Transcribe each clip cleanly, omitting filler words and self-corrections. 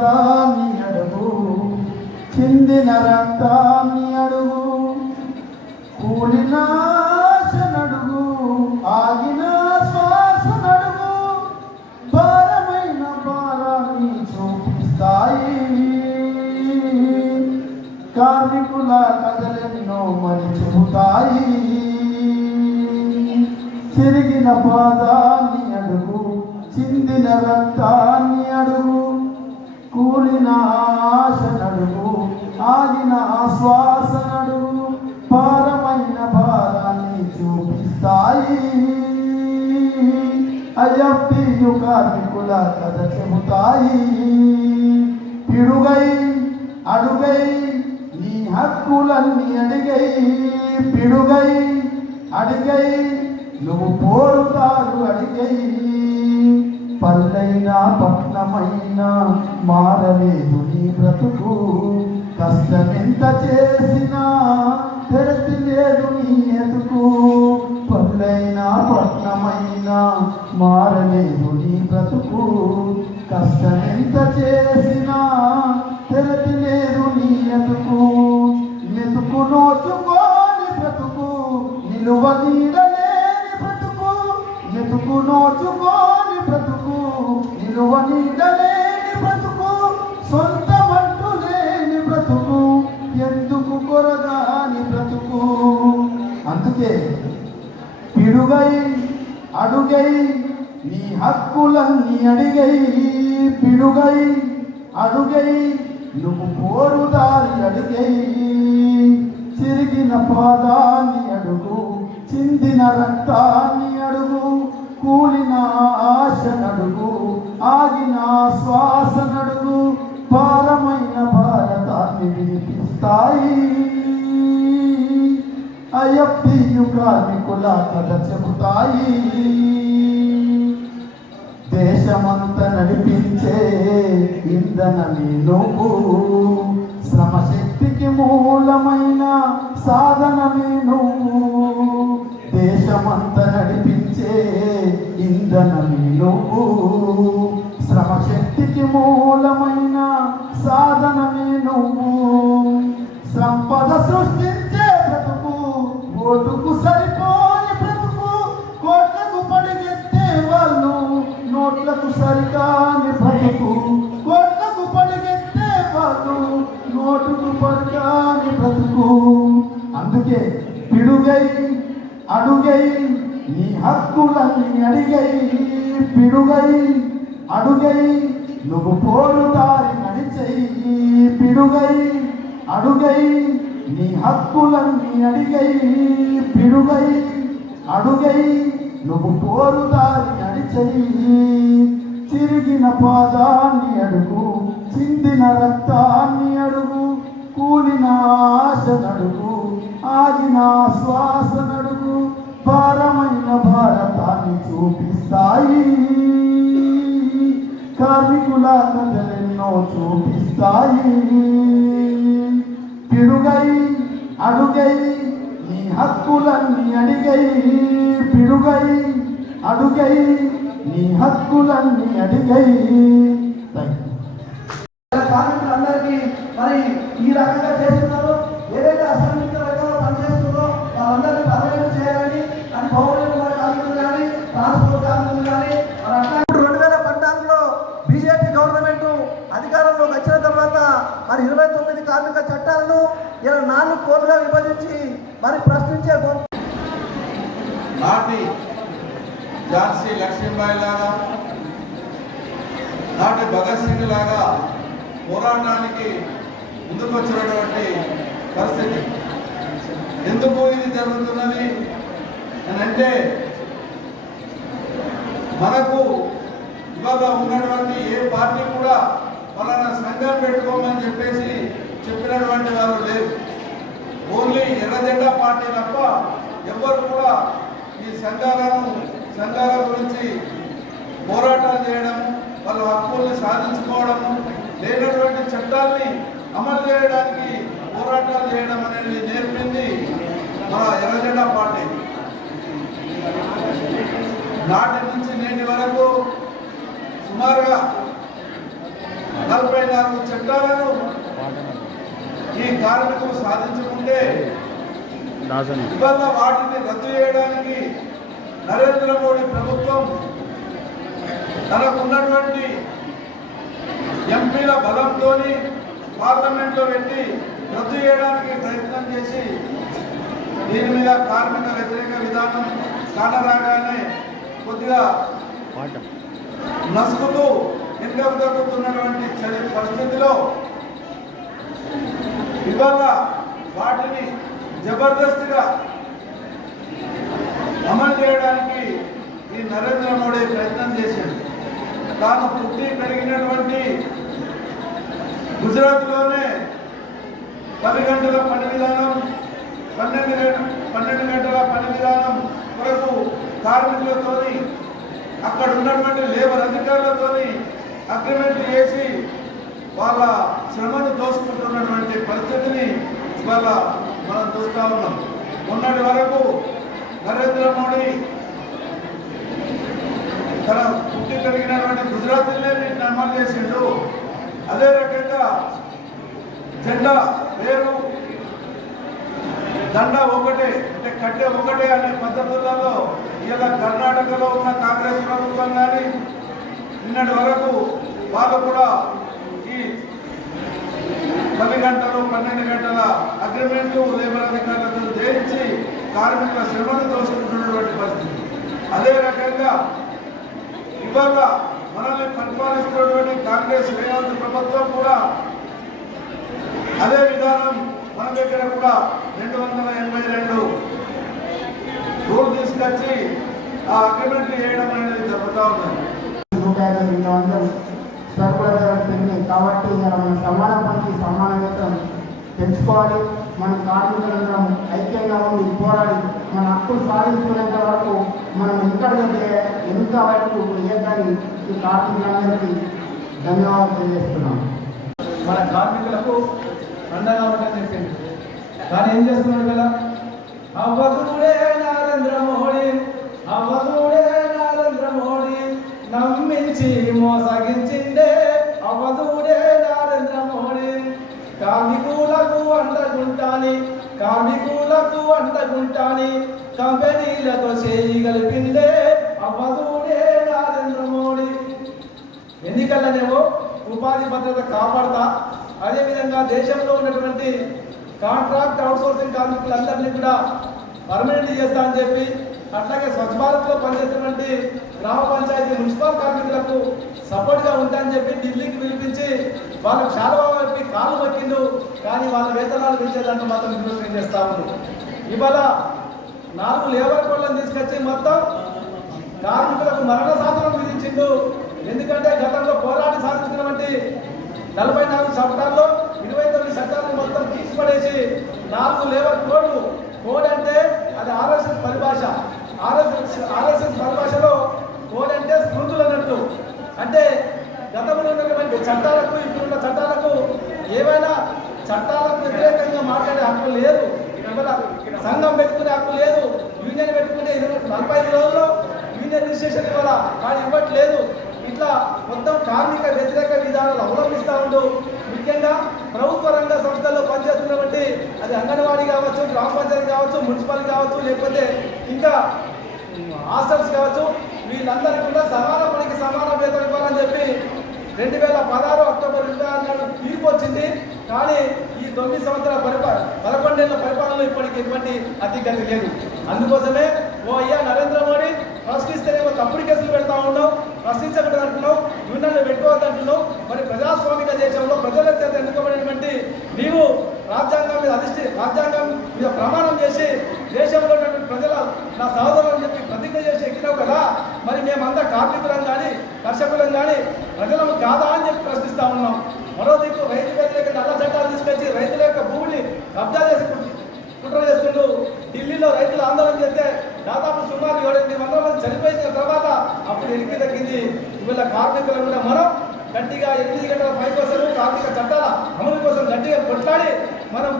పాదాన్ని అడుగు, చిందిన రక్తాన్ని అడుగు, కూలిన ఆశనడుగు, ఆగిన శ్వాసనడుగు, భారమైన భారాన్ని చూపిస్తాయి. కార్మికుల కథలెన్నో మరి చెబుతాయి. చిరిగిన పాదాన్ని అడుగు, చిందిన రక్తాన్ని అడుగు, కూలిన ఆశనడుగు, ఆగిన శ్వాసనడుగు, భారమైన భారాన్ని చూపిస్తాయి. అయ్యప్పీయు కార్మికుల కథ చెబుతాయి. పిడుగై అడుగై నీ హక్కులన్నీ అడిగై, పిడుగై అడిగై నువ్వు పోరుతారు అడిగై. పల్లైనా పట్నమైనా మారలేదు నీ బ్రతుకు, కష్టమెంత చేసినా తెరచి లేదు నీ ఎదుకు. పల్లైనా పట్నమైనా మారలేదు నీ బ్రతుకు, కష్టమెంత చేసినా తెరచి లేదు నీ ఎదుకు. మెతుకు నోచుకోని బ్రతుకు, నిలువ నీడలేని బ్రతుకు, మెతుకు నోచుకోని బ్రతుకు, నిలువ నీడలేని బ్రతుకు, సొంతమంటూ లేని బ్రతుకు, ఎందుకు కొరగాని బ్రతుకు. అందుకే పిడుగై అడుగై నీ హక్కులన్నీ అడిగై, పిడుగై అడుగై నువ్వు పోరుదారి అడిగై. చిరిగిన పాదాన్ని అడుగు, చిందిన రక్తాన్ని అడుగు, కూలిన ఆశనడుగు, ఆగిన శ్వాసనడుగు, భారమైన భారతాన్ని వినిపిస్తాయి. అయ్యప్పీయు కార్మికుల కథ చెబుతాయి. దేశమంత నడిపించే ఇంధనమే నువ్వు, శ్రమశక్తికి మూలమైన సాధనమే నువ్వు. దేశమంత నడిపించే ఇంధనమే నువ్వు, శ్రమశక్తికి మూలమైన సాధనమే నువ్వు. సంపద సృష్టించే బ్రతుకు, ఓటుకు సరిపోని బ్రతుకు, కోట్లకు పడిగెత్తే వాళ్ళు నోట్లకు సరికాని బ్రతుకు, కోట్లకు పడిగెత్తే వాళ్ళు నోటుకు పడికాని బ్రతుకు. అందుకే పిడుగై అడుగై నీ హక్కులన్నీ అడిగై, పిడుగై అడుగై నువ్వు పోరుదారి నడిచై. పిడుగై అడుగై నీ హక్కులన్నీ అడిగై, పిడుగై అడుగై నువ్వు పోరుదారి నడిచై. చిరిగిన పాదాన్ని అడుగు, చిందిన రక్తాన్ని అడుగు, కూలిన ఆశనడుగు, ఆగిన శ్వాసనడుగు, భారమైన భారతాన్ని చూపిస్తాయి. కార్మికుల కథలెన్నో చూపిస్తాయి. పిడుగై అడుగై నీ హక్కులన్నీ అడిగై, పిడుగై అడుగై నీ హక్కులన్నీ అడిగై. కార్మికులందరికీ మరి ఈ రకంగా చేస్తున్నారు. ఏదైతే అసంఘటిత రంగంలో పనిచేస్తుందో వాళ్ళందరినీ పర్మనెంట్ చేయాలని అని పౌరుల కార్మికులు కానీ ట్రాన్స్పోర్ట్ కార్మికులు కానీ మరి అట్లా 2014లో బీజేపీ గవర్నమెంట్ అధికారంలోకి వచ్చిన తర్వాత మరి 29 కార్మిక చట్టాలను ఇలా 4 కోట్లుగా విభజించి మరి ప్రశ్నించే నాటి ఝాన్సీ లక్ష్మీబాయి లాగా, నాటి భగత్ సింగ్ లాగా పోరాటానికి ముందుకు వచ్చినటువంటి పరిస్థితి. ఎందుకు ఇది జరుగుతున్నది అని అంటే, మనకు ఇవాళ ఉన్నటువంటి ఏ పార్టీ కూడా ఫలానా సంఘం పెట్టుకోమని చెప్పినటువంటి వారు లేరు. ఓన్లీ ఎర్రజెండా పార్టీ తప్ప ఎవరు కూడా ఈ సంఘాల గురించి పోరాటాలు చేయడము, వాళ్ళ హక్కుల్ని సాధించుకోవడము, లేనటువంటి చట్టాన్ని అమలు చేయడానికి పోరాటాలు చేయడం అనేది నేర్పింది మన ఎర్రజెండా పార్టీ. నాటి నుంచి నేటి వరకు సుమారుగా 44 చట్టాలను ఈ కార్మికులు సాధించుకుంటే ఇవాళ వాటిని రద్దు చేయడానికి నరేంద్ర మోడీ ప్రభుత్వం తనకున్నటువంటి ఎంపీల బలంతో పార్లమెంట్లో పెట్టి రద్దు చేయడానికి ప్రయత్నం చేసి దీని మీద కార్మిక వ్యతిరేక విధానం కానరాగానే కొద్దిగా నసుకుతూ ఎన్నికలు తగ్గుతున్నటువంటి పరిస్థితిలో ఇవాళ వాటిని జబర్దస్తిగా అమలు చేయడానికి ఈ నరేంద్ర మోడీ ప్రయత్నం చేశాడు. తాను పుట్టి పెరిగినటువంటి గుజరాత్లోనే 10 గంటల పని విధానం 12 గంటల పని విధానం కొరకు కార్మికులతోని అక్కడ ఉన్నటువంటి లేబర్ అధికారులతోని అగ్రిమెంట్ చేసి వాళ్ళ శ్రమను దోసుకుంటున్నటువంటి పరిస్థితిని ఇవాళ మనం చూస్తూ ఉన్నాం. మొన్నటి వరకు నరేంద్ర మోడీ తన పుట్టి పెరిగినటువంటి గుజరాత్లోనే వీటిని అమలు చేసిండు. అదే రకంగా జెండా పేరు దండ ఒకటే అంటే కట్టె ఒకటే అనే పద్ధతులలో ఇలా కర్ణాటకలో ఉన్న కాంగ్రెస్ ప్రభుత్వం కానీ నిన్నటి వరకు వాళ్ళు కూడా ఈ 10 గంటలు 12 గంటల అగ్రిమెంట్లు లేబర్ అధికారులతో చేయించి కార్మికుల శ్రమను దోసుకుంటున్నటువంటి పరిస్థితి. అదే రకంగా ఇవాళ మనల్ని పరిపాలిస్తున్నటువంటి కాంగ్రెస్ రేవంత్ ప్రభుత్వం కూడా అదే విధానం మన దగ్గర కూడా 282 రూల్ తీసుకొచ్చి ఆ అగ్రిమెంట్లు చేయడం అనేది జరుగుతూ ఉన్నది. 150 సరుకుల ధర పెరిగింది కాబట్టి మనం సమాన పనికి సమాన వేతనం తెచ్చుకోవాలి. మన కార్మికులందరం ఐక్యంగా ఉండి పోరాడి మన హక్కులు సాధించుకునేంత వరకు మనం ఎంత వరకు వేయద్దని ఈ కార్మికులందరికీ ధన్యవాదాలు తెలియజేస్తున్నాం. మన కార్మికులకు అండగా ఉండని చెప్పింది. కానీ ఏం చేస్తున్నాడు కదా, అవ్వదుడే నరేంద్ర మోడీ, అవ్వదుడే నరేంద్ర మోడీ, నమ్మించి మోసగించిండే అవ్వదుడే నరేంద్ర మోడీ. కార్మికులకు అండగుంటాని, కార్మికులకు అండగుంటాని, కంపెనీలతో చేయి కలిపిందే అవ్వదుడే నరేంద్ర మోడీ. ఎన్నికలనేమో ఉపాధి భద్రత కాపాడతా, అదేవిధంగా దేశంలో ఉన్నటువంటి కాంట్రాక్ట్ అవుట్సోర్సింగ్ కార్మికులందరినీ కూడా పర్మనెంట్ చేస్తా అని చెప్పి, అట్లాగే స్వచ్ఛ భారత్లో పనిచేస్తున్నటువంటి గ్రామ పంచాయతీ మున్సిపల్ కార్మికులకు సపోర్ట్గా ఉంటాయని చెప్పి ఢిల్లీకి పిలిపించి వాళ్ళకు చాలా వైపు కాలు మొక్కిండు. కానీ వాళ్ళ వేతనాలు పెంచేదాన్ని మాత్రం నిర్లక్ష్యం చేస్తా ఉంది. ఇవాళ 4 లేబర్ కోడ్లను తీసుకొచ్చి మొత్తం కార్మికులకు మరణ శాసనం విధించిండు. ఎందుకంటే గతంలో పోరాడి సాధించినటువంటి 44 చట్టాల్లో 29 చట్టాలను మొత్తం తీసిపడేసి 4 లేబర్ కోడ్లు. కోడ్ అంటే అది ఆర్ఎస్ఎస్ పరిభాష. ఆర్ఎస్ఎస్ పరిభాషలో కోడ్ అంటే స్మృతులు అన్నట్టు. అంటే గతంలో ఉన్నటువంటి చట్టాలకు ఇప్పుడున్న చట్టాలకు ఏవైనా చట్టాలకు వ్యతిరేకంగా మాట్లాడే హక్కు లేదు. సంఘం పెట్టుకునే హక్కు లేదు. యూనియన్ పెట్టుకునే 45 రోజుల్లో యూనియన్ రిజిస్ట్రేషన్ ఇవ్వాలా, కానీ ఇవ్వట్లేదు. ఇట్లా మొత్తం కార్మిక వ్యతిరేక విధానాలు అవలంబిస్తూ ఉంటూ ముఖ్యంగా ప్రభుత్వ రంగ సంస్థల్లో పనిచేస్తున్నటువంటి అది అంగన్వాడీ కావచ్చు, గ్రామ పంచాయతీ కావచ్చు, మున్సిపల్ కావచ్చు, లేకపోతే ఇంకా హాస్టల్స్ కావచ్చు, వీళ్ళందరికీ కూడా సమాన పనికి సమాన వేతనం ఇవ్వాలని చెప్పి 2016 అక్టోబర్ 26 నాడు తీర్పు వచ్చింది. కానీ ఈ 9 సంవత్సరాల 11 ఏళ్ల పరిపాలనలో ఇప్పటికి ఎటువంటి అతిగతి లేదు. అందుకోసమే ఓ అయ్యా నరేంద్ర మోడీ ప్రశ్నిస్తేనేమో తప్పుడు కేసులు పెడతా ఉన్నావు, ప్రశ్నించకూడదు అంటున్నావు, యూనియన్లు పెట్టుకోవద్దు అంటున్నావు. మరి ప్రజాస్వామిక దేశంలో ప్రజల చేత ఎన్నుకోబడినటువంటి నీవు రాజ్యాంగం మీద ప్రమాణం చేసి దేశంలో ఉన్నటువంటి ప్రజల నా సహోదరులు అని చెప్పి ప్రతిజ్ఞ చేసి ఎక్కినావు కదా, మరి మేమంతా కార్మికులం కానీ కర్షకులం కానీ ప్రజలను కాదా అని చెప్పి ప్రశ్నిస్తూ ఉన్నాం. మరో దిక్కు రైతు వ్యతిరేక నల్ల చట్టాలు తీసుకొచ్చి రైతుల యొక్క భూమిని కబ్జా చేసి కుట్ర చేస్తుంటూ ఢిల్లీలో రైతులు ఆందోళన చేస్తే దాదాపు సుమారు 700 మంది చనిపోయిన తర్వాత అప్పుడు ఎనికి తగ్గింది. ఇవాళ కార్మికులను కూడా మనం గట్టిగా 8 గంటల పని కోసం కార్మిక చట్టాల అమలు కోసం గట్టిగా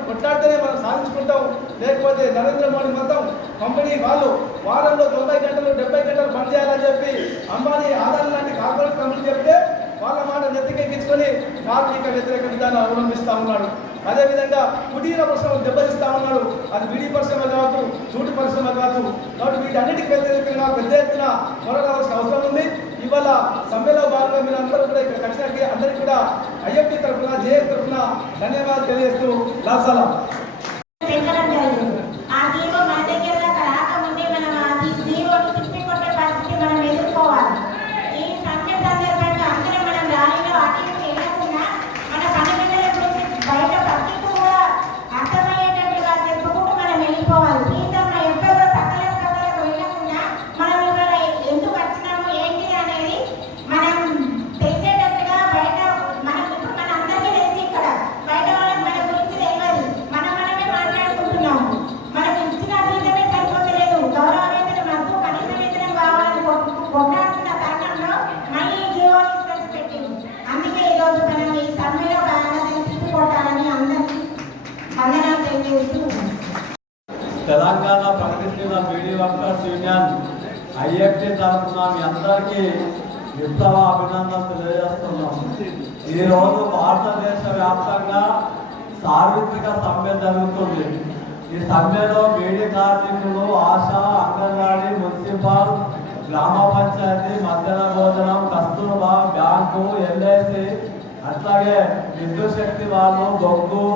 కొట్లాడితేనే మనం సాధించుకుంటాం. లేకపోతే నరేంద్ర మోడీ మొత్తం కంపెనీ వాళ్ళు వారంలో 90 గంటలు 70 గంటలు పని చేయాలని చెప్పి అంబానీ ఆదాని లాంటి కార్పొరేట్ కంపెనీ చెప్తే వాళ్ళ మాట నెత్తికెక్కించుకొని కార్మిక వ్యతిరేక విధానం అవలంబిస్తూ ఉన్నాడు. అదేవిధంగా కుటీర పరిశ్రమ దెబ్బతీస్తూ ఉన్నాడు. అది బీడీ పరిశ్రమ కావచ్చు, జూటు పరిశ్రమ కావచ్చు. కాబట్టి వీటన్నిటికీ వ్యతిరేకంగా పెద్ద ఎత్తున పోరాడాల్సిన అవసరం ఉంది. ఇవాళ సమ్మెలో భాగంగా మీరు అందరూ కూడా ఇక్కడ వచ్చినట్టు అందరికీ కూడా ఐఎఫ్టీ తరఫున, జేఏ తరఫున ధన్యవాదాలు తెలియజేస్తూ లాసలా ఆ జీవో మన దగ్గర రాకముందే మనం ఆ జీవోను తిప్పికొట్టే పరిస్థితి మనం ఎదుర్కోవాలి. ఈ సమ్మె సందర్భంగా అందరం మనం ర్యాలీలో అటు ఇటు వెళ్ళకుండా మన పనిగల గురించి బయట పబ్లిక్ కూడా అర్థమయ్యేటట్టుగా చెప్పుకుంటూ మనం వెళ్ళిపోవాలి. ఈ సమ్మె ఎప్పుడో పక్కలకు వెళ్ళకుండా మనం ఇక్కడ ఎందుకు వచ్చినాము ఏంటి అనేది మనం తెలిసేటట్టుగా బయట మనం ఇప్పుడు మన అందరికీ తెలిసి ఇక్కడ బయట వాళ్ళకి మన గురించి తెలియదు. మనమే మాట్లాడుకుంటున్నాము. మనకు ఇచ్చిన జీతమే సరిపోతలేదు, గౌరవ వేతనం మధ్య కనీస వేతనం కావాలని కొట్లాడుతున్న తరుణంలో మళ్ళీ జీవో తీసుకొచ్చి పెట్టింది. అందుకే ఈరోజు మనం ఈ సమ్మెలో భాగంగా తిప్పి కొట్టాలని అందరికీ వందనాలు తెలియజేస్తున్నాం. తెలంగాణ ప్రకటిస్తున్న బీడీ వర్కర్స్ యూనియన్ ఐఎఫ్టీ తరఫున మీ అందరికీ విప్లవ అభినందనలు తెలియజేస్తున్నాం. ఈరోజు భారతదేశ వ్యాప్తంగా సార్వత్రిక సమ్మె జరుగుతుంది. ఈ సమ్మెలో బీడీ కార్మికులు, ఆశా, అంగన్వాడీ, మున్సిపల్, గ్రామ పంచాయతీ, మధ్యాహ్న భోజనం, కస్తూర్బా, బ్యాంకు, ఎల్ఐసి, అట్లాగే విద్యుత్ శక్తి వాళ్ళు, బొగ్గు,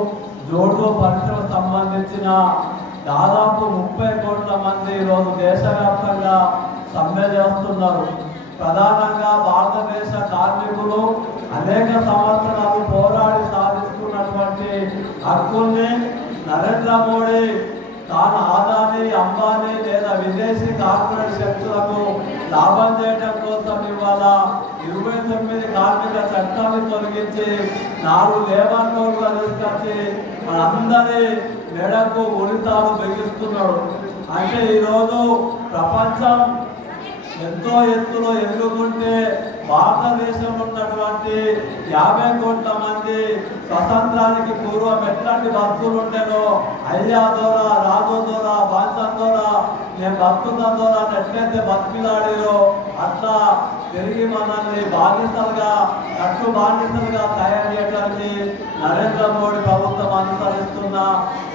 జోడు పరిశ్రమకు సంబంధించిన దాదాపు 30 కోట్ల మంది ఈరోజు దేశవ్యాప్తంగా సమ్మె చేస్తున్నారు. ప్రధానంగా భారతదేశ కార్మికులు అనేక సంవత్సరాలు పోరాడి సాధించుకున్నటువంటి హక్కుల్ని నరేంద్ర మోడీ తాను ఆదాని, అంబానీ లేదా విదేశీ కార్పొరేట్ శక్తులకు లాభం చేయడం కోసం ఇవాళ 29 కార్మిక చట్టాన్ని తొలగించి 4 లేబర్ కోడ్లు తీసుకొచ్చి మనందరి మెడకు ఉరితాలు బిగిస్తున్నాడు. అంటే ఈరోజు ప్రపంచం ఎంతో ఎత్తులో ఎదుగుతుంటే భారతదేశంలో ఉన్నటువంటి 50 కోట్ల మంది స్వతంత్రానికి పూర్వం ఎట్లాంటి భక్తులు ఉండేనో, అయ్యా దొర, రాజు దొర, బాంచం దొర, నేను భక్తుల దొర ఎట్లయితే బతికిలాడిరో అట్లా తిరిగి మనల్ని బానిసలుగా, కట్టు బానిసలుగా తయారు చేయడానికి నరేంద్ర మోడీ ప్రభుత్వం అనుసరిస్తున్న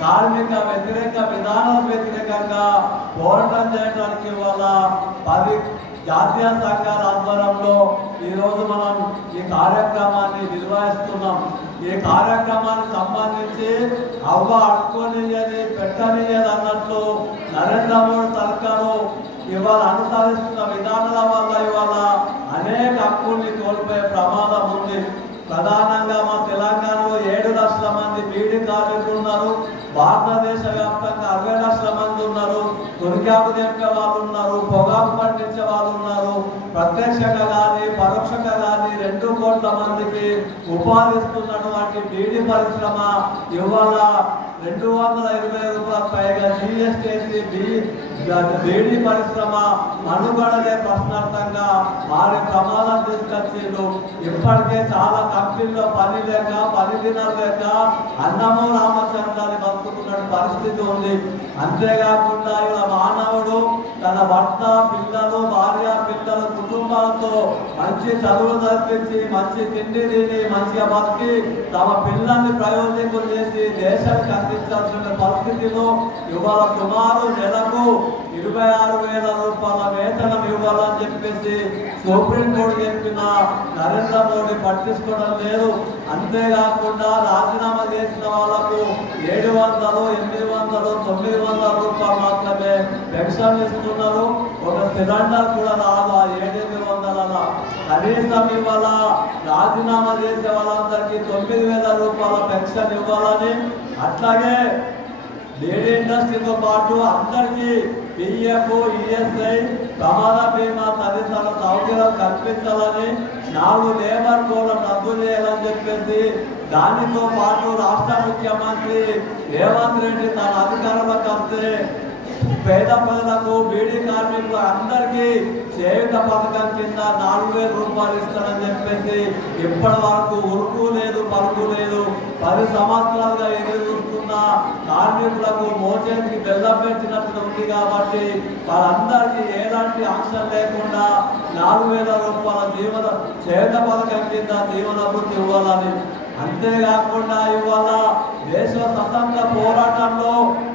కార్మిక వ్యతిరేక విధానాలకు వ్యతిరేకంగా పోరాటం చేయడానికి వల్ల 10 జాతీయ సంఘాల ఆధ్వర్యంలో ఈరోజు మనం ఈ కార్యక్రమాన్ని నిర్వహిస్తున్నాం. ఈ కార్యక్రమానికి సంబంధించి అవ్వ అడుక్కోనియని పెట్టనియని అన్నట్లు నరేంద్ర మోడీ సర్కారు ఇవాళ అనుసరిస్తున్న విధానాల వల్ల ఇవాళ అనేక హక్కుల్ని కోల్పోయే ప్రమాదం ఉంది. ప్రధానంగా మా తెలంగాణలో 7 లక్షల మంది బీడీ కార్మికులు ఉన్నారు. భారతదేశ వ్యాప్తంగా 60 లక్షల మంది ఉన్నారు. కొరికాకు తెంపే వాళ్ళు ఉన్నారు, పొగాకు పండించే వాళ్ళు ఉన్నారు. ప్రత్యక్షంగా కానీ పరోక్షంగా కానీ 2 కోట్ల మందికి ఉపాధిస్తున్నటువంటి బీడీ పరిశ్రమ ఇవాళ 220 రూపాయల పైగా జీఎస్టీ బీడీ పరిశ్రమ మనుగడలే ప్రశ్నార్థంగా వారి ప్రమాదం తీసుకొచ్చిండు. ఇప్పటికే చాలా కంపెనీలో పని లేక, పని దినాలు లేక అన్నమో రామచంద్రాన్ని బతుకుతున్న పరిస్థితి ఉంది. అంతేకాకుండా ఇలా మానవుడు తన భర్త, పిల్లలు, భార్య, పిల్లలు, కుటుంబాలతో మంచి చదువులు జరిపించి, మంచి తిండి తిని, మంచిగా బతికి తమ పిల్లల్ని ప్రయోజకులు చేసి దేశానికి అందించాల్సిన పరిస్థితిలో ఇవాళ సుమారు నెలకు 26,000 రూపాయల వేతనం ఇవ్వాలని చెప్పేసి సుప్రీంకోర్టు చెప్పిన నరేంద్ర మోడీ పట్టించుకోవడం లేదు. అంతేకాకుండా రాజీనామా చేసిన వాళ్ళకు 700, 800, 900 రూపాయలు మాత్రమే పెన్షన్ ఇస్తున్నారు. ఒక సిలిండర్ కూడా రాదు 700. కనీసం ఇవాళ రాజీనామా చేసే వాళ్ళందరికీ 9,000 రూపాయల పెన్షన్ ఇవ్వాలని, అట్లాగే బీడీ ఇండస్ట్రీతో పాటు అందరికీ పిఎఫ్, ఈఎస్ఐ, ప్రమాద బీమా తదితర సౌకర్యాలు కల్పించాలని, 4 లేబర్ కోడ్లను రద్దు చేయాలని చెప్పేసి దానితో పాటు రాష్ట్ర ముఖ్యమంత్రి రేవంత్ రెడ్డి తన అధికారంలోకి వస్తే పేద ప్రజలకు, బీడీ కార్మికులు అందరికీ చేయుత పథకం కింద 4,000 రూపాయలు ఇస్తానని చెప్పేసి ఇప్పటి వరకు ఉరుకు లేదు, పరుకు లేదు. 10 సంవత్సరాలుగా ఎదురు చూస్తున్న కార్మికులకు మోచేతికి బెల్లం పెట్టినట్టు ఉంది కాబట్టి వాళ్ళందరికీ ఎలాంటి ఆంక్షలు లేకుండా 4,000 రూపాయల జీవన చేత పథకం కింద జీవన వృత్తి ఇవ్వాలని, అంతేకాకుండా ఇవాళ దేశ స్వతంత్ర పోరాటంలో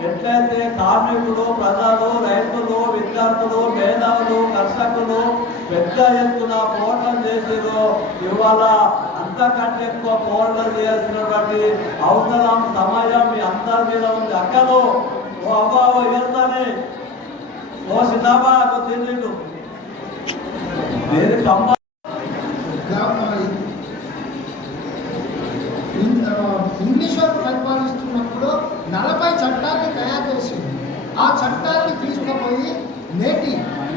ఎట్లయితే కార్మికులు, ప్రజలు, రైతులు, విద్యార్థులు, మేధావులు, కర్షకులు పెద్ద ఎత్తున పోరాటం చేసిరో ఇవాళ అంతకంటే ఎక్కువ పోరాటం చేయాల్సినటువంటి అవసరం, సమయం మీ అందరి మీద ఉంది. అక్కలు ఓ అబ్బావు వెళ్తానే ఓ సిద్ధాబాకు తిండి ఇంగ్లీష్ వారు పరిపాలిస్తున్నప్పుడు 40 చట్టాన్ని తయారు చేసింది. ఆ చట్టాన్ని తీసుకుపోయి నేటి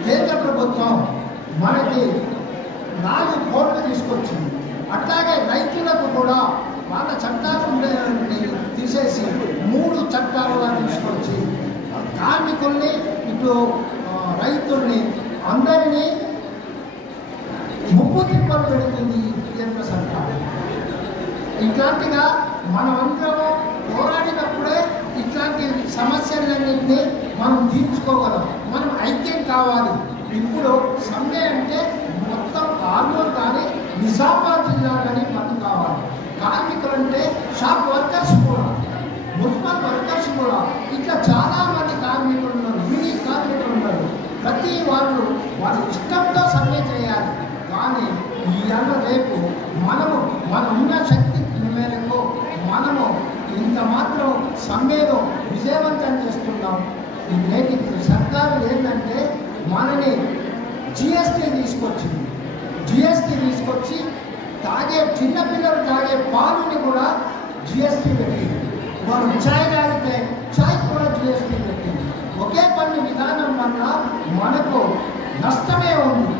కేంద్ర ప్రభుత్వం మనకి 4 కోట్లు తీసుకొచ్చింది. అట్లాగే రైతులకు కూడా వాళ్ళ చట్టాలు తీసేసి 3 చట్టాలుగా తీసుకొచ్చి కార్మికుల్ని ఇటు రైతుల్ని అందరినీ ముప్పు తిప్పలు పెడుతుంది కేంద్ర సర్కారు. ఇట్లాంటిగా మనమందరం పోరాడినప్పుడే ఇట్లాంటి సమస్యలన్నింటినీ మనం తీర్చుకోగలం. మనం ఐక్యం కావాలి. ఇప్పుడు సమ్మె అంటే మొత్తం ఆర్మూర్ కానీ నిజామాబాద్ జిల్లా కానీ మనకు కావాలి. కార్మికులు అంటే షాప్ వర్కర్స్ కూడా, మున్సిపల్ వర్కర్స్ కూడా, ఇట్లా చాలామంది కార్మికులు ఉన్నారు, మినీ కార్మికులు ఉన్నారు. ప్రతి వాళ్ళు వాళ్ళ ఇష్టంతో సమ్మె చేయాలి. కానీ ఇవాళ రేపు మన ఉన్న శక్తి మేరకు మనము ఇంత మాత్రం సమ్మెను విజయవంతం చేస్తున్నాం. నేటి సర్కారు ఏంటంటే మనని జిఎస్టీ తీసుకొచ్చింది. జిఎస్టీ తీసుకొచ్చి చిన్నపిల్లలు తాగే పాలుని కూడా జిఎస్టీ పెట్టింది. మనం ఛాయ్ తాగితే ఛాయ్ కూడా జిఎస్టీ పెట్టింది. ఒకే పన్ను విధానం వల్ల మనకు నష్టమే ఉంది.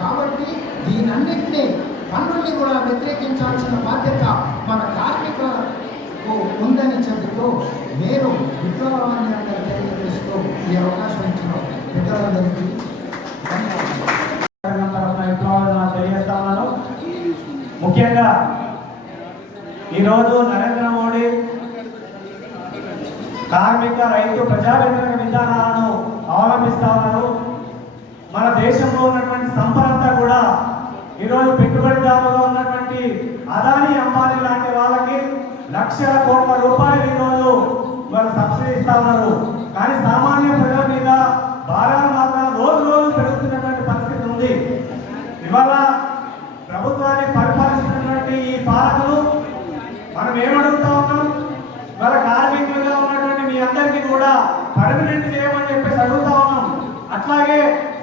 కాబట్టి దీనన్నింటినీ పన్నుల్ని కూడా వ్యతిరేకించాల్సిన బాధ్యత మన కార్మికులకు ఉందని చెబుతూ నేను విప్లవాన్ని తెలియజేస్తూ ఈ అవకాశం ఇచ్చిన పెద్దలందరికీ విప్లవాన్ని తెలియజేస్తా ఉన్నాను. ముఖ్యంగా ఈరోజు నరేంద్ర మోడీ కార్మిక, రైతు, ప్రజా వ్యతిరేక విధానాలను అవలంబిస్తా ఉన్నారు. మన దేశంలో ఉన్నటువంటి సంపదంతా కూడా ఈరోజు పెట్టుబడిదారులుగా ఉన్నటువంటి అదానీ, అంబానీ లాంటి వాళ్ళకి లక్షల కోట్ల రూపాయలు ఈరోజు వాళ్ళు సబ్సిడీ ఇస్తా ఉన్నారు. కానీ సామాన్య ప్రజల మీద భారాలు మాత్రం రోజు రోజు పెరుగుతున్నటువంటి పరిస్థితి ఉంది. ఇవాళ ప్రభుత్వాన్ని పరిపాలిస్తున్నటువంటి ఈ పాలకులు మనం ఏమడుగుతా ఉన్నాం? వాళ్ళ కార్మికులుగా ఉన్నటువంటి మీ అందరికీ కూడా పర్మనెంట్ చేయమని చెప్పేసి అడుగుతా ఉన్నాం. అట్లాగే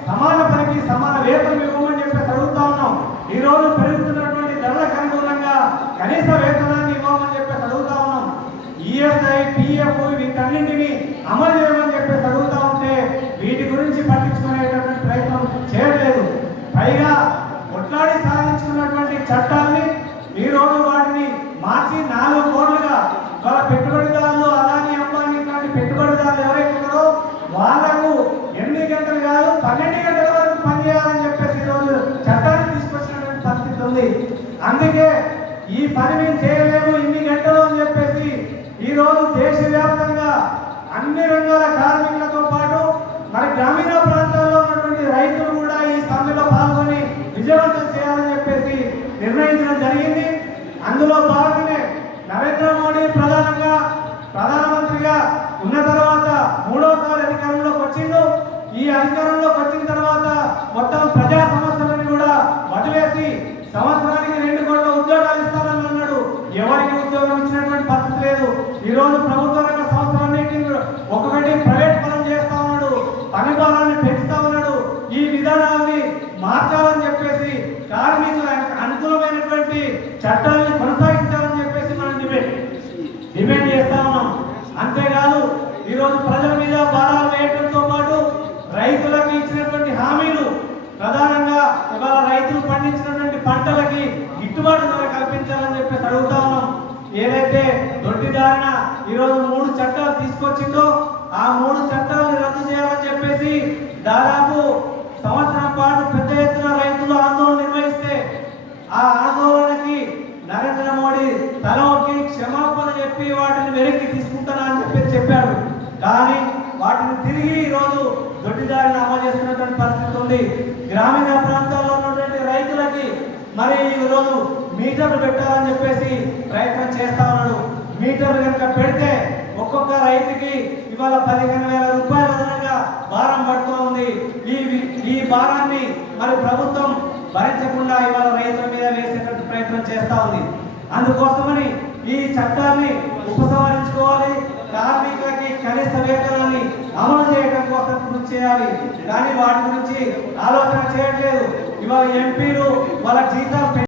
సమాన పనికి సమాన వేతనం ఇవ్వమని చెప్పేసి అడుగుతా ఉన్నాం. ఈ రోజు పెరుగుతున్నటువంటి ధరలకు అనుగుణంగా కనీస వేతనాన్ని ఇవ్వమని చెప్పేసి అడుగుతా ఉన్నాం. ఈఎస్ఐ, పిఎఫ్ వీటన్నింటినీ అమలు చేయమని చెప్పేసి అడుగుతా ఉంటే వీటి గురించి పట్టించుకునేటటువంటి ప్రయత్నం చేయలేదు. పైగా కొట్లాడి సాధించుకున్నటువంటి చట్టాన్ని ఈ రోజు వాటిని మార్చి 4 కోట్లుగా వాళ్ళ పెట్టుబడిదారులు, అదానీ, అంబానీ లాంటి పెట్టుబడిదారులు ఎవరైతే ఉన్నారో వాళ్లకు 8 గంటలు కాదు 12 గంటల వరకు పనిచేయాలని చెప్పేసి ఈరోజు చట్టాన్ని తీసుకొచ్చినటువంటి పరిస్థితి ఉంది. అందుకే ఈ పని మేము చేయలేము ఇన్ని గంటలు అని చెప్పేసి ఈరోజు దేశవ్యాప్తంగా అన్ని రంగాల కార్మికులతో పాటు మరి గ్రామీణ ప్రాంతాల్లో ఉన్నటువంటి రైతులు కూడా ఈ సమ్మెలో పాల్గొని విజయవంతం చేయాలని చెప్పేసి నిర్ణయించడం జరిగింది. అందులో భాగంగానే నరేంద్ర మోడీ ప్రధానమంత్రిగా ఉన్న తర్వాత 3వసారి అధికారంలోకి వచ్చిండు. ఈ అధికారంలోకి వచ్చిన తర్వాత మొత్తం ప్రజా సమస్యలను కూడా వదిలేసి సంవత్సరానికి 2 కోట్ల ఉద్యోగాలు ఇస్తానని అన్నాడు. ఎవరికి ఉద్యోగం ఇచ్చినటువంటి పరిస్థితి లేదు. ఈ రోజు ప్రభుత్వ రంగ సంస్థలన్నింటినీ ఒక్కొక్కటి ప్రైవేట్ పరం చేస్తా ఉన్నాడు, పని భారాన్ని పెంచుతా ఉన్నాడు. ఈ విధానాన్ని మార్చాలని చెప్పేసి కార్మికులకు అనుకూలమైనటువంటి చట్టాలను కొనసాగించాలని చెప్పేసి మనం డిమాండ్ చేస్తా ఉన్నాం. అంతేకాదు ఈరోజు ప్రజల మీద భారాలు వేయడంతో పాటు రైతులకు ఇచ్చినటువంటి హామీలు ప్రధానంగా ఇవాళ రైతులు పండించినటువంటి పంటలకి గిట్టుబాటు ధర కల్పించాలని చెప్పేసి అడుగుతా ఉన్నాం. ఏదైతే దొడ్డిదారిన ఈరోజు 3 చట్టాలు తీసుకొచ్చిందో ఆ 3 చట్టాలను రద్దు చేయాలని చెప్పేసి దాదాపు సంవత్సరం పాటు పెద్ద ఎత్తున రైతులు ఆందోళన నిర్వహిస్తే ఆ ఆందోళనకి నరేంద్ర మోడీ తలకి క్షమాపణ చెప్పి వాటిని వెనక్కి తీసుకుంటానా అని చెప్పాడు. కానీ వాటిని తిరిగి ఈరోజు దొడ్డిదారిని అమలు చేస్తున్నటువంటి పరిస్థితి ఉంది. గ్రామీణ ప్రాంతాల్లో ఉన్నటువంటి రైతులకి మరి ఈరోజు మీటర్లు పెట్టాలని చెప్పేసి ప్రయత్నం చేస్తా ఉన్నాడు. మీటర్లు కనుక పెడితే ఒక్కొక్క రైతుకి ఇవాళ 15,000 రూపాయల అదనంగా భారం పడుతూ ఉంది. ఈ భారాన్ని మరి ప్రభుత్వం భరించకుండా ఇవాళ రైతుల మీద వేసేటువంటి ప్రయత్నం చేస్తా ఉంది. అందుకోసమని ఈ చట్టాన్ని ఉపసంహరించుకోవాలి. కార్మికులకి కనీస వేతనాన్ని అమలు చేయడం కోసం కృషి చేయాలి. కానీ వాటి గురించి ఆలోచన చేయట్లేదు. ఇవాళ ఎంపీలు వాళ్ళ జీతం